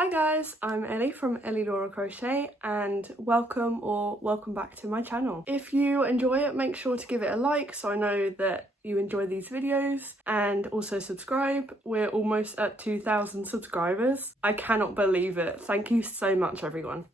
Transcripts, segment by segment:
Hi guys, I'm Ellie from Ellielauracrochet and welcome back to my channel. If you enjoy it, make sure to give it a like so I know that you enjoy these videos, and also subscribe. We're almost at 2,000 subscribers. I cannot believe it. Thank you so much everyone.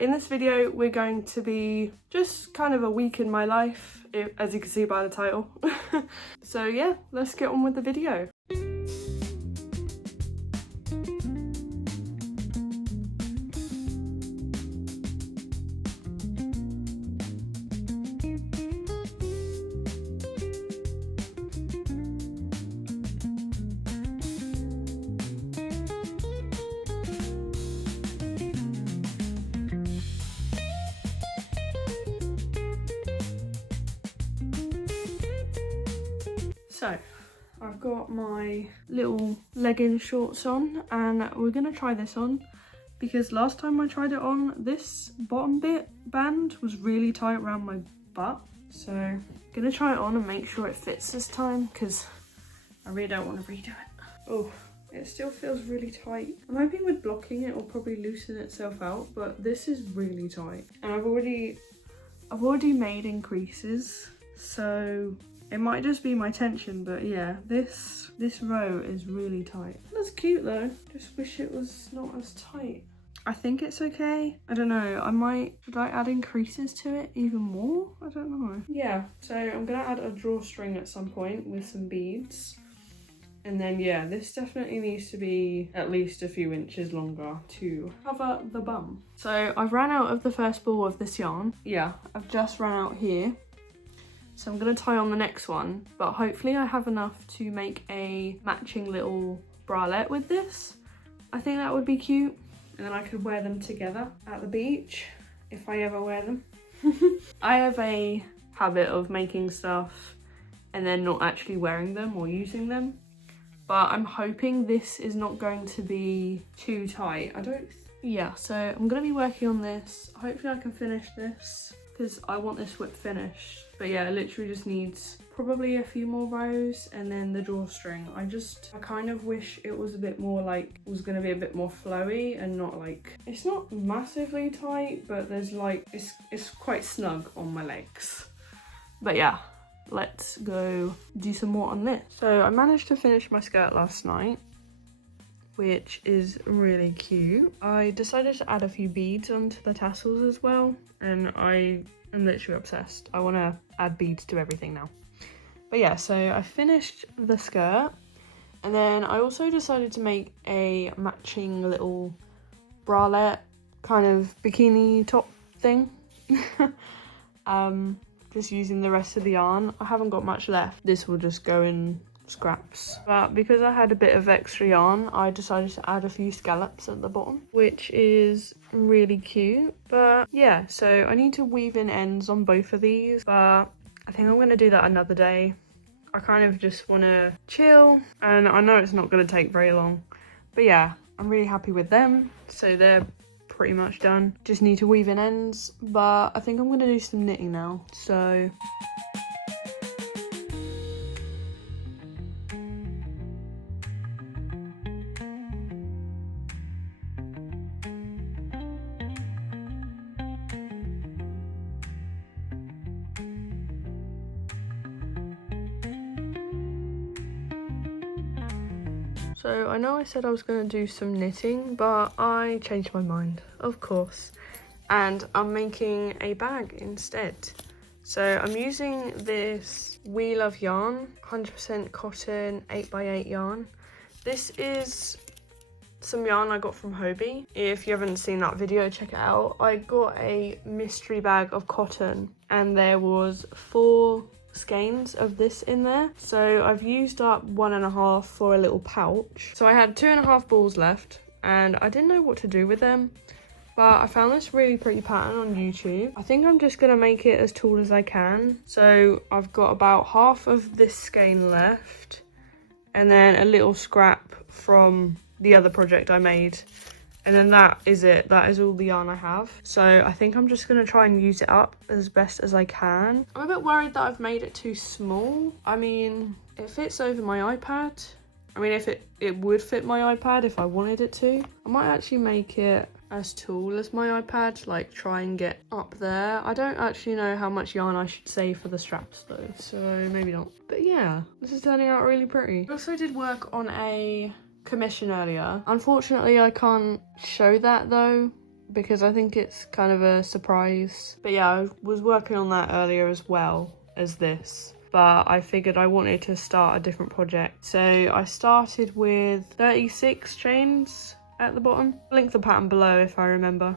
In this video we're going to be just kind of a week in my life, as you can see by the title. So yeah, let's get on with the video. So, I've got my little legging shorts on and we're going to try this on because last time I tried it on, this bottom band was really tight around my butt. So, I'm going to try it on and make sure it fits this time because I really don't want to redo it. Oh, it still feels really tight. I'm hoping with blocking it will probably loosen itself out, but this is really tight. And I've already made increases, so it might just be my tension, but yeah, this row is really tight. That's cute though. Just wish it was not as tight. I think it's okay. I don't know. Should I add increases to it even more? I don't know. Yeah, so I'm gonna add a drawstring at some point with some beads. And then yeah, this definitely needs to be at least a few inches longer to cover the bum. So I've ran out of the first ball of this yarn. Yeah, I've just run out here. So I'm going to tie on the next one, but hopefully I have enough to make a matching little bralette with this. I think that would be cute. And then I could wear them together at the beach, if I ever wear them. I have a habit of making stuff and then not actually wearing them or using them. But I'm hoping this is not going to be too tight. Yeah, so I'm going to be working on this. Hopefully I can finish this, because I want this whip finished. But yeah, it literally just needs probably a few more rows and then the drawstring. I kind of wish it was a bit more like, was gonna be a bit more flowy and not like, it's not massively tight, but there's like, it's quite snug on my legs. But yeah, let's go do some more on this. So I managed to finish my skirt last night, which is really cute. I decided to add a few beads onto the tassels as well, and I'm literally obsessed. I want to add beads to everything now. But yeah, so I finished the skirt, and then I also decided to make a matching little bralette kind of bikini top thing. Just using the rest of the yarn. I haven't got much left. This will just go in scraps, but because I had a bit of extra yarn, I decided to add a few scallops at the bottom, which is really cute. But yeah, so I need to weave in ends on both of these, but I think I'm going to do that another day. I kind of just want to chill, and I know it's not going to take very long, but yeah, I'm really happy with them. So they're pretty much done, just need to weave in ends, but I think I'm going to do some knitting now. So I know I said I was going to do some knitting, but I changed my mind, of course, and I'm making a bag instead. So I'm using this We Love yarn, 100% cotton 8x8 yarn. This is some yarn I got from Hobie. If you haven't seen that video, check it out. I got a mystery bag of cotton and there was 4 skeins of this in there, so I've used up 1.5 for a little pouch. So I had 2.5 balls left and I didn't know what to do with them, but I found this really pretty pattern on YouTube. I think I'm just gonna make it as tall as I can. So I've got about half of this skein left and then a little scrap from the other project I made And then that is it. That is all the yarn I have. So I think I'm just going to try and use it up as best as I can. I'm a bit worried that I've made it too small. I mean, it fits over my iPad. I mean, if it would fit my iPad if I wanted it to. I might actually make it as tall as my iPad, like try and get up there. I don't actually know how much yarn I should save for the straps though, so maybe not. But yeah, this is turning out really pretty. I also did work on a commission earlier. Unfortunately, I can't show that though, because I think it's kind of a surprise. But yeah, I was working on that earlier as well as this. But I figured I wanted to start a different project. So I started with 36 chains at the bottom. I'll link the pattern below if I remember.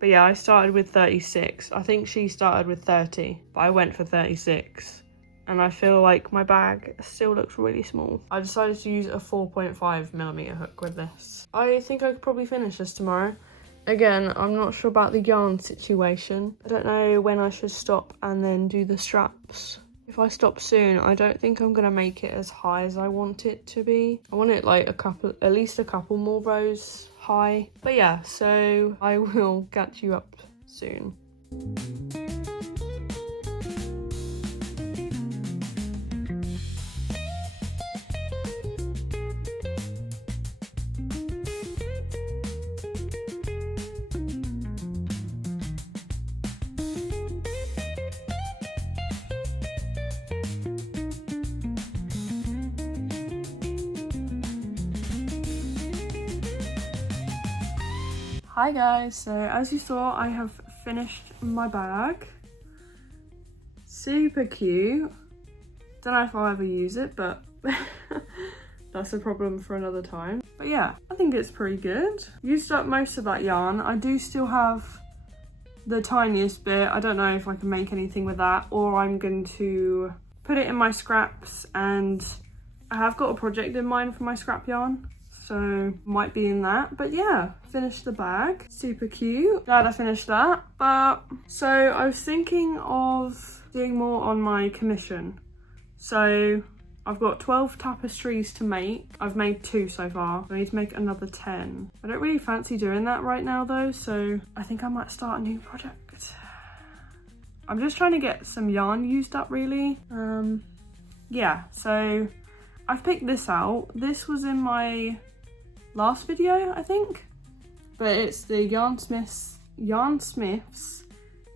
But yeah, I started with 36. I think she started with 30, but I went for 36. And I feel like my bag still looks really small. I decided to use a 4.5mm hook with this. I think I could probably finish this tomorrow. Again, I'm not sure about the yarn situation. I don't know when I should stop and then do the straps. If I stop soon, I don't think I'm gonna make it as high as I want it to be. I want it like at least a couple more rows high. But yeah, so I will catch you up soon. Hi guys, so as you saw, I have finished my bag. Super cute. Don't know if I'll ever use it, but that's a problem for another time. But yeah, I think it's pretty good. Used up most of that yarn. I do still have the tiniest bit. I don't know if I can make anything with that, or I'm going to put it in my scraps, and I have got a project in mind for my scrap yarn. So might be in that. But yeah, finished the bag. Super cute. Glad I finished that. But so I was thinking of doing more on my commission. So I've got 12 tapestries to make. I've made 2 so far. I need to make another 10. I don't really fancy doing that right now though, so I think I might start a new project. I'm just trying to get some yarn used up really. Yeah, so I've picked this out. This was in my last video, I think, but it's the Yarnsmiths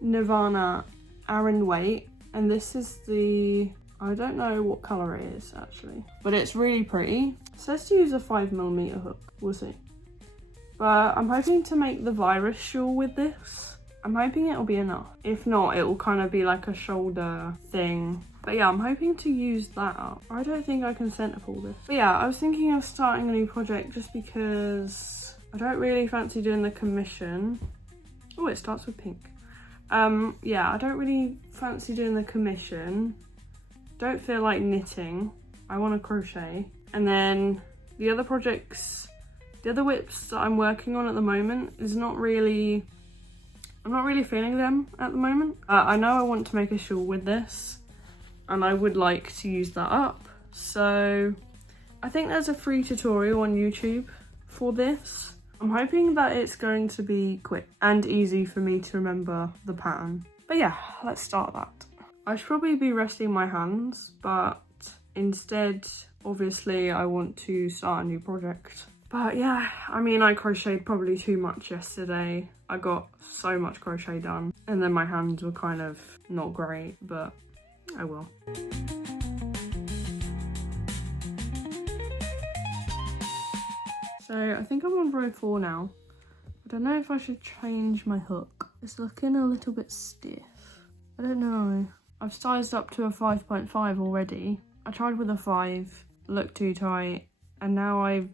Nirvana Aran Weight, and this is the, I don't know what colour it is actually, but it's really pretty. It says to use a 5mm hook, we'll see. But I'm hoping to make the virus shawl with this. I'm hoping it'll be enough. If not, it will kind of be like a shoulder thing. But yeah, I'm hoping to use that up. I don't think I can centre pull this. But yeah, I was thinking of starting a new project just because I don't really fancy doing the commission. Oh, it starts with pink. Yeah, I don't really fancy doing the commission. Don't feel like knitting. I want to crochet. And then the other projects, the other whips that I'm working on at the moment is not really, I'm not really feeling them at the moment. I know I want to make a shawl with this, and I would like to use that up. So I think there's a free tutorial on YouTube for this. I'm hoping that it's going to be quick and easy for me to remember the pattern. But yeah, let's start that. I should probably be resting my hands, but instead, obviously, I want to start a new project. But yeah, I mean, I crocheted probably too much yesterday. I got so much crochet done, and then my hands were kind of not great, but I will. So I think I'm on row 4 now. I don't know if I should change my hook. It's looking a little bit stiff. I don't know. I've sized up to a 5.5 already. I tried with a 5, looked too tight, and now I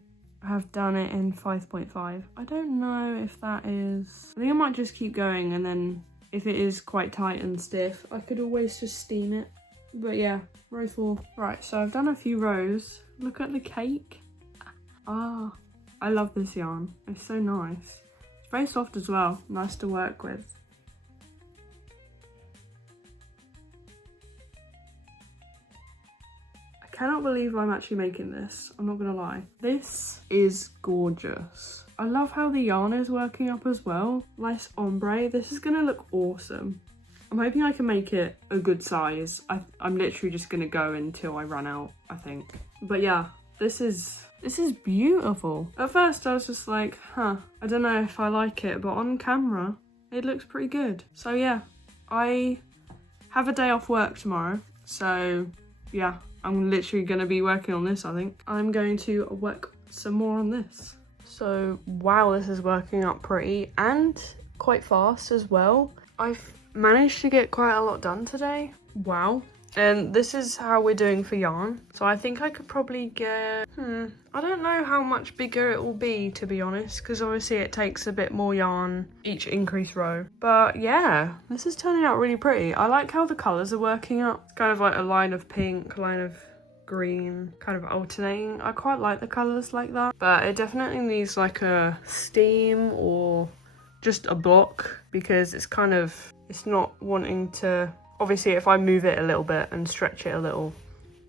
have done it in 5.5. I don't know if that is... I think I might just keep going, and then if it is quite tight and stiff, I could always just steam it. But yeah, row 4. Right, so I've done a few rows. Look at the cake. Ah, I love this yarn. It's so nice. It's very soft as well. Nice to work with. cannot believe I'm actually making this. I'm not gonna lie. This is gorgeous. I love how the yarn is working up as well. Nice ombre. This is gonna look awesome. I'm hoping I can make it a good size. I'm literally just gonna go until I run out, I think. But yeah, this is beautiful. At first I was just like, I don't know if I like it, but on camera, it looks pretty good. So yeah, I have a day off work tomorrow. So yeah, I'm literally gonna be working on this, I think. I'm going to work some more on this. So wow, this is working up pretty and quite fast as well. I've managed to get quite a lot done today. Wow. And this is how we're doing for yarn. So I think I could probably get, I don't know how much bigger it will be, to be honest, because obviously it takes a bit more yarn each increase row. But yeah, this is turning out really pretty. I like how the colours are working up. It's kind of like a line of pink, line of green, kind of alternating. I quite like the colours like that, but it definitely needs like a steam or just a block, because it's kind of, it's not wanting to. Obviously, if I move it a little bit and stretch it a little,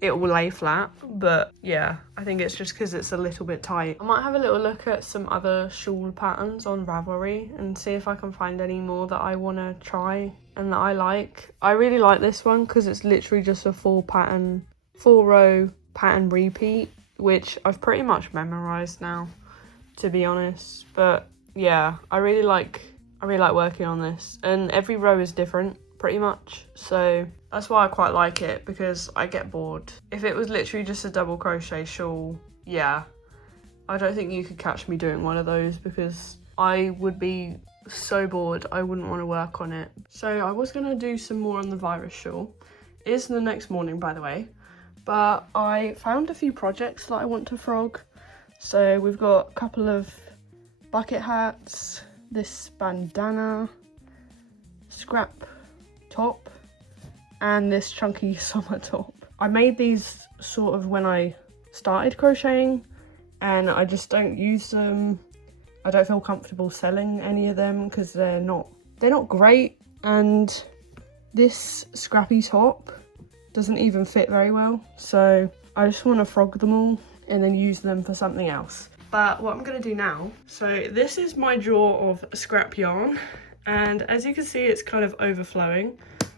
it will lay flat. But yeah, I think it's just because it's a little bit tight. I might have a little look at some other shawl patterns on Ravelry and see if I can find any more that I want to try and that I like. I really like this one because it's literally just a 4-row pattern repeat, which I've pretty much memorized now, to be honest. But yeah, I really like working on this, and every row is different pretty much, so that's why I quite like it, because I get bored. If it was literally just a double crochet shawl, yeah, I don't think you could catch me doing one of those, because I would be so bored I wouldn't want to work on it. So I was going to do some more on the virus shawl. It is the next morning, by the way, but I found a few projects that I want to frog. So we've got a couple of bucket hats, this bandana, scrap top, and this chunky summer top. I made these sort of when I started crocheting, and I just don't use them. I don't feel comfortable selling any of them because they're not great, and this scrappy top doesn't even fit very well, so I just want to frog them all and then use them for something else. But what I'm going to do now, so this is my drawer of scrap yarn, and as you can see, it's kind of overflowing.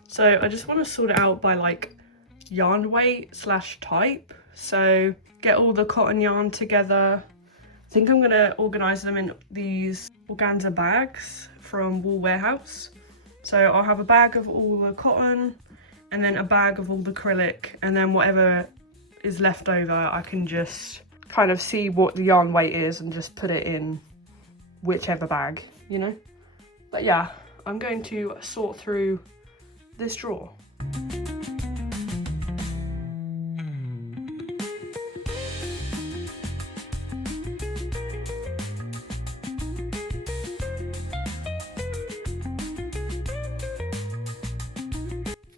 So I just want to sort it out by like yarn weight / type. So get all the cotton yarn together. I think I'm going to organise them in these organza bags from Wool Warehouse. So I'll have a bag of all the cotton and then a bag of all the acrylic, and then whatever is left over I can just kind of see what the yarn weight is and just put it in whichever bag, you know? But yeah, I'm going to sort through this drawer.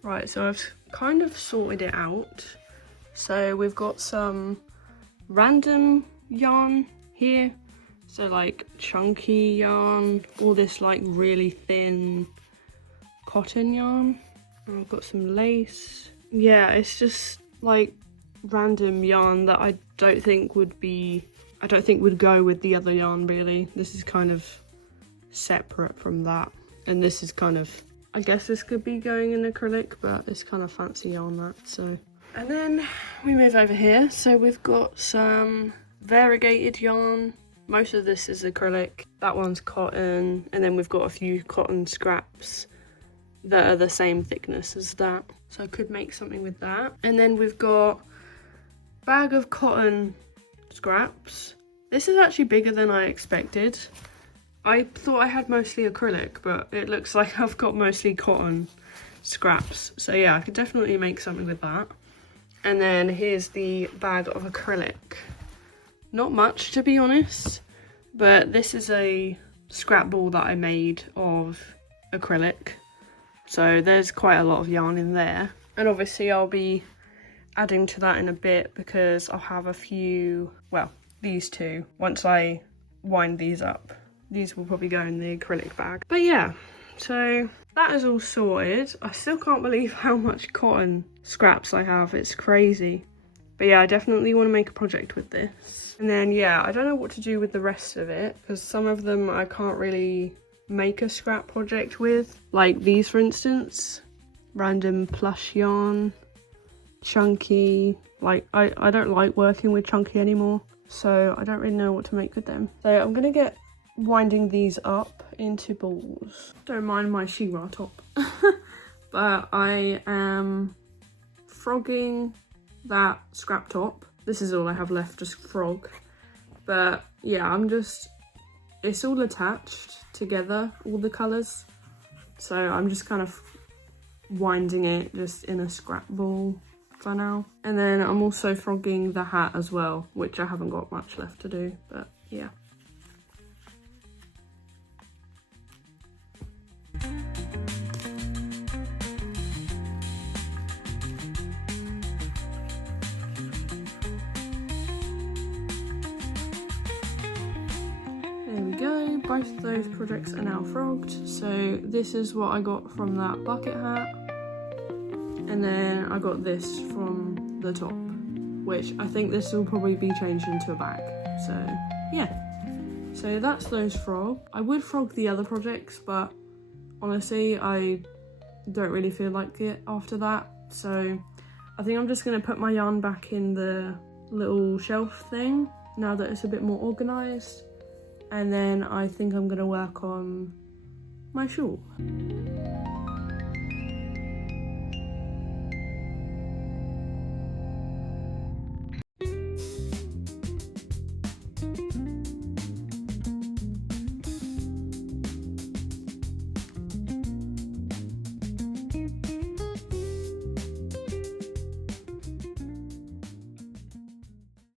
Right, so I've kind of sorted it out. So we've got some random yarn here. So like chunky yarn, all this like really thin cotton yarn. And I've got some lace. Yeah, it's just like random yarn that I don't think would go with the other yarn really. This is kind of separate from that. And this is kind of, I guess this could be going in acrylic, but it's kind of fancy yarn that, so. And then we move over here. So we've got some variegated yarn. Most of this is acrylic. That one's cotton. And then we've got a few cotton scraps that are the same thickness as that. So I could make something with that. And then we've got a bag of cotton scraps. This is actually bigger than I expected. I thought I had mostly acrylic, but it looks like I've got mostly cotton scraps. So yeah, I could definitely make something with that. And then here's the bag of acrylic. Not much, to be honest, but this is a scrap ball that I made of acrylic. So there's quite a lot of yarn in there. And obviously I'll be adding to that in a bit because I'll have a few, well, these two, once I wind these up. These will probably go in the acrylic bag. But yeah, so that is all sorted. I still can't believe how much cotton scraps I have. It's crazy. But yeah, I definitely want to make a project with this. And then yeah, I don't know what to do with the rest of it, because some of them I can't really make a scrap project with. Like these, for instance. Random plush yarn. Chunky. Like, I don't like working with chunky anymore, so I don't really know what to make with them. So I'm going to get winding these up into balls. Don't mind my She-Ra top. But I am frogging that scrap top. This is all I have left, just frog. But yeah, it's all attached together, all the colours. So I'm just kind of winding it just in a scrap ball for now. And then I'm also frogging the hat as well, which I haven't got much left to do, but yeah. There we go, both of those projects are now frogged. So this is what I got from that bucket hat. And then I got this from the top, which I think this will probably be changed into a bag. So yeah, so that's those frog. I would frog the other projects, but honestly, I don't really feel like it after that. So I think I'm just gonna put my yarn back in the little shelf thing now that it's a bit more organized. And then I think I'm gonna work on my shawl.